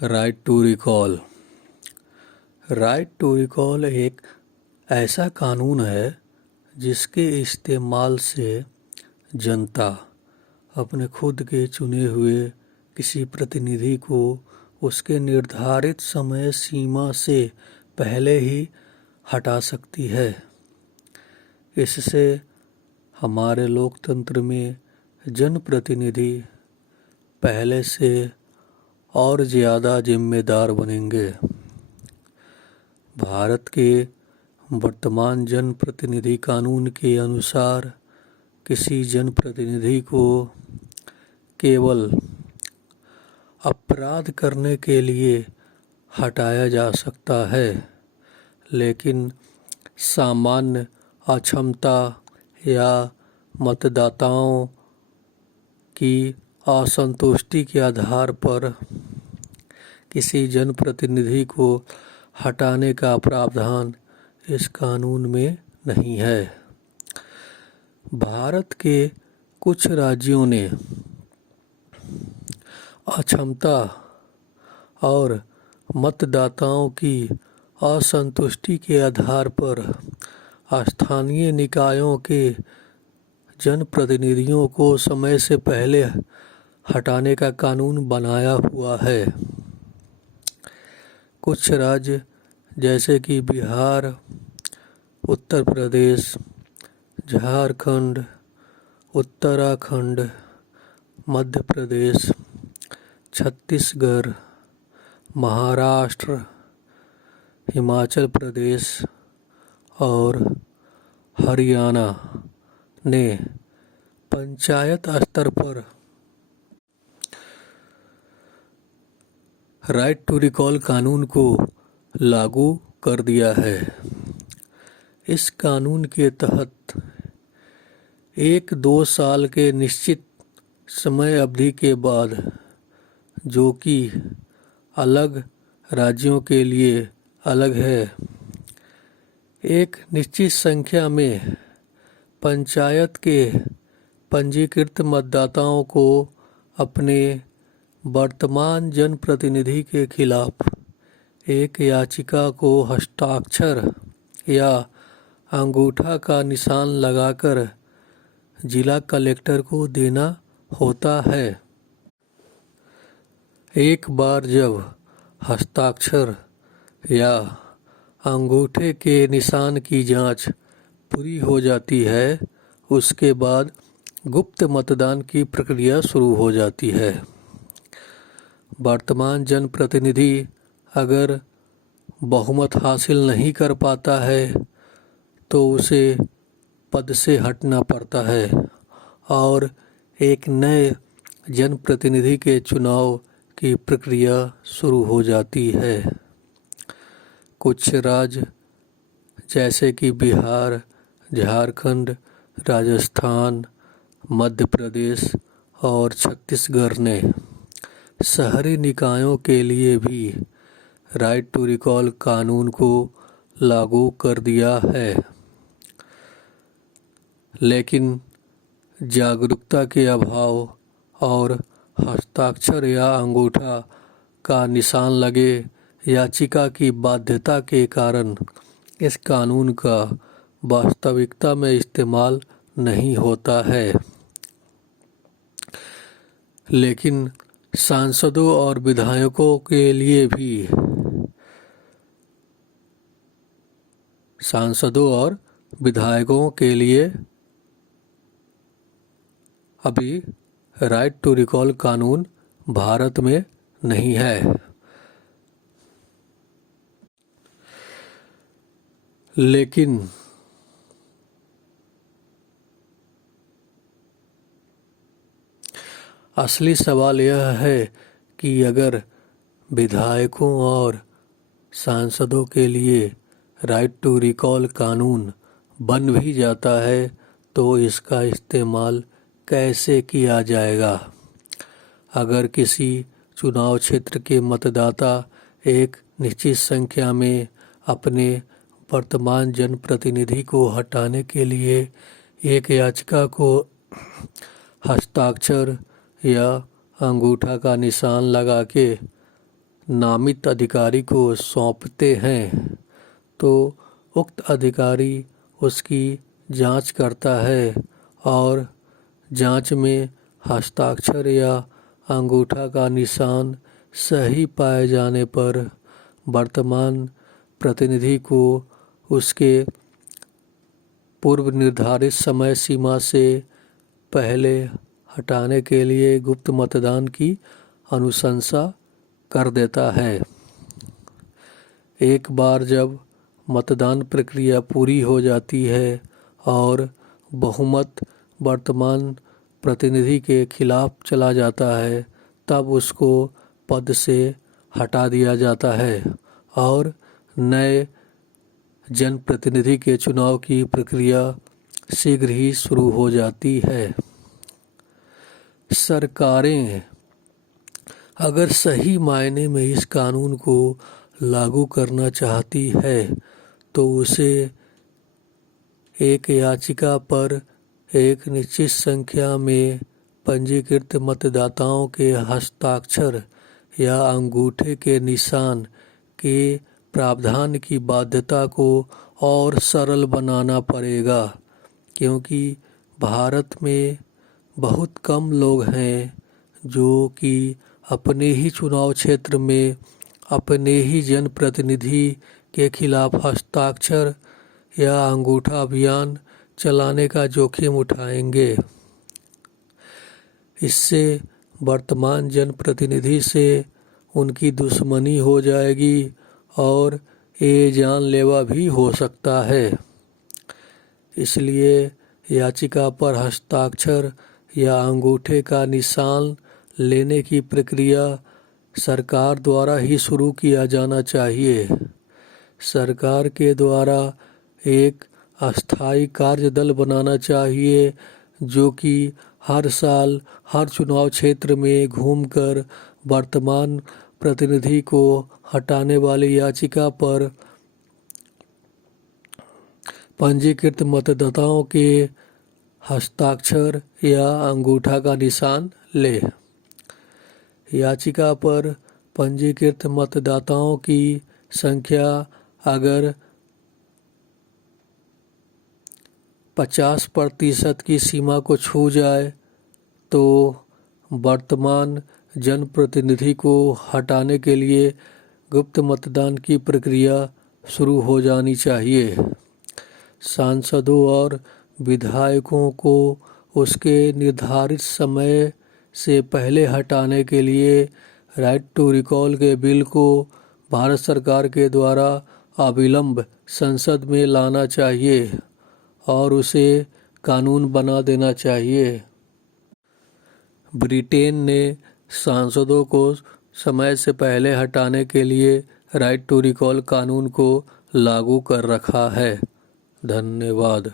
Right to recall. Right to recall एक ऐसा कानून है जिसके इस्तेमाल से जनता अपने खुद के चुने हुए किसी प्रतिनिधि को उसके निर्धारित समय सीमा से पहले ही हटा सकती है। इससे हमारे लोकतंत्र में जनप्रतिनिधि पहले से और ज़्यादा जिम्मेदार बनेंगे। भारत के वर्तमान जनप्रतिनिधि कानून के अनुसार किसी जनप्रतिनिधि को केवल अपराध करने के लिए हटाया जा सकता है, लेकिन सामान्य अक्षमता या मतदाताओं की असंतुष्टि के आधार पर किसी जनप्रतिनिधि को हटाने का प्रावधान इस कानून में नहीं है। भारत के कुछ राज्यों ने अक्षमता और मतदाताओं की असंतुष्टि के आधार पर स्थानीय निकायों के जनप्रतिनिधियों को समय से पहले हटाने का कानून बनाया हुआ है। कुछ राज्य जैसे कि बिहार, उत्तर प्रदेश, झारखंड, उत्तराखंड, मध्य प्रदेश, छत्तीसगढ़, महाराष्ट्र, हिमाचल प्रदेश और हरियाणा ने पंचायत स्तर पर राइट टू रिकॉल कानून को लागू कर दिया है। इस कानून के तहत 1-2 साल के निश्चित समय अवधि के बाद, जो कि अलग राज्यों के लिए अलग है, एक निश्चित संख्या में पंचायत के पंजीकृत मतदाताओं को अपने वर्तमान जनप्रतिनिधि के खिलाफ एक याचिका को हस्ताक्षर या अंगूठा का निशान लगाकर जिला कलेक्टर को देना होता है। एक बार जब हस्ताक्षर या अंगूठे के निशान की जांच पूरी हो जाती है, उसके बाद गुप्त मतदान की प्रक्रिया शुरू हो जाती है। वर्तमान जनप्रतिनिधि अगर बहुमत हासिल नहीं कर पाता है तो उसे पद से हटना पड़ता है और एक नए जनप्रतिनिधि के चुनाव की प्रक्रिया शुरू हो जाती है। कुछ राज्य जैसे कि बिहार, झारखंड, राजस्थान, मध्य प्रदेश और छत्तीसगढ़ ने शहरी निकायों के लिए भी राइट टू रिकॉल कानून को लागू कर दिया है, लेकिन जागरूकता के अभाव और हस्ताक्षर या अंगूठा का निशान लगे याचिका की बाध्यता के कारण इस कानून का वास्तविकता में इस्तेमाल नहीं होता है। लेकिन सांसदों और विधायकों के लिए अभी राइट टू रिकॉल कानून भारत में नहीं है। लेकिन असली सवाल यह है कि अगर विधायकों और सांसदों के लिए राइट टू रिकॉल कानून बन भी जाता है तो इसका इस्तेमाल कैसे किया जाएगा। अगर किसी चुनाव क्षेत्र के मतदाता एक निश्चित संख्या में अपने वर्तमान जनप्रतिनिधि को हटाने के लिए एक याचिका को हस्ताक्षर या अंगूठा का निशान लगा के नामित अधिकारी को सौंपते हैं तो उक्त अधिकारी उसकी जांच करता है और जांच में हस्ताक्षर या अंगूठा का निशान सही पाए जाने पर वर्तमान प्रतिनिधि को उसके पूर्व निर्धारित समय सीमा से पहले हटाने के लिए गुप्त मतदान की अनुशंसा कर देता है। एक बार जब मतदान प्रक्रिया पूरी हो जाती है और बहुमत वर्तमान प्रतिनिधि के खिलाफ चला जाता है, तब उसको पद से हटा दिया जाता है और नए जनप्रतिनिधि के चुनाव की प्रक्रिया शीघ्र ही शुरू हो जाती है। सरकारें अगर सही मायने में इस कानून को लागू करना चाहती है तो उसे एक याचिका पर एक निश्चित संख्या में पंजीकृत मतदाताओं के हस्ताक्षर या अंगूठे के निशान के प्रावधान की बाध्यता को और सरल बनाना पड़ेगा, क्योंकि भारत में बहुत कम लोग हैं जो कि अपने ही चुनाव क्षेत्र में अपने ही जनप्रतिनिधि के खिलाफ हस्ताक्षर या अंगूठा अभियान चलाने का जोखिम उठाएंगे। इससे वर्तमान जनप्रतिनिधि से उनकी दुश्मनी हो जाएगी और ये जानलेवा भी हो सकता है। इसलिए याचिका पर हस्ताक्षर या अंगूठे का निशान लेने की प्रक्रिया सरकार द्वारा ही शुरू किया जाना चाहिए। सरकार के द्वारा एक अस्थायी कार्यदल बनाना चाहिए जो कि हर साल हर चुनाव क्षेत्र में घूमकर वर्तमान प्रतिनिधि को हटाने वाली याचिका पर पंजीकृत मतदाताओं के हस्ताक्षर या अंगूठा का निशान ले। याचिका पर पंजीकृत मतदाताओं की संख्या अगर 50% की सीमा को छू जाए तो वर्तमान जनप्रतिनिधि को हटाने के लिए गुप्त मतदान की प्रक्रिया शुरू हो जानी चाहिए। सांसदों और विधायकों को उसके निर्धारित समय से पहले हटाने के लिए राइट टू रिकॉल के बिल को भारत सरकार के द्वारा अविलंब संसद में लाना चाहिए और उसे कानून बना देना चाहिए। ब्रिटेन ने सांसदों को समय से पहले हटाने के लिए राइट टू रिकॉल कानून को लागू कर रखा है। धन्यवाद।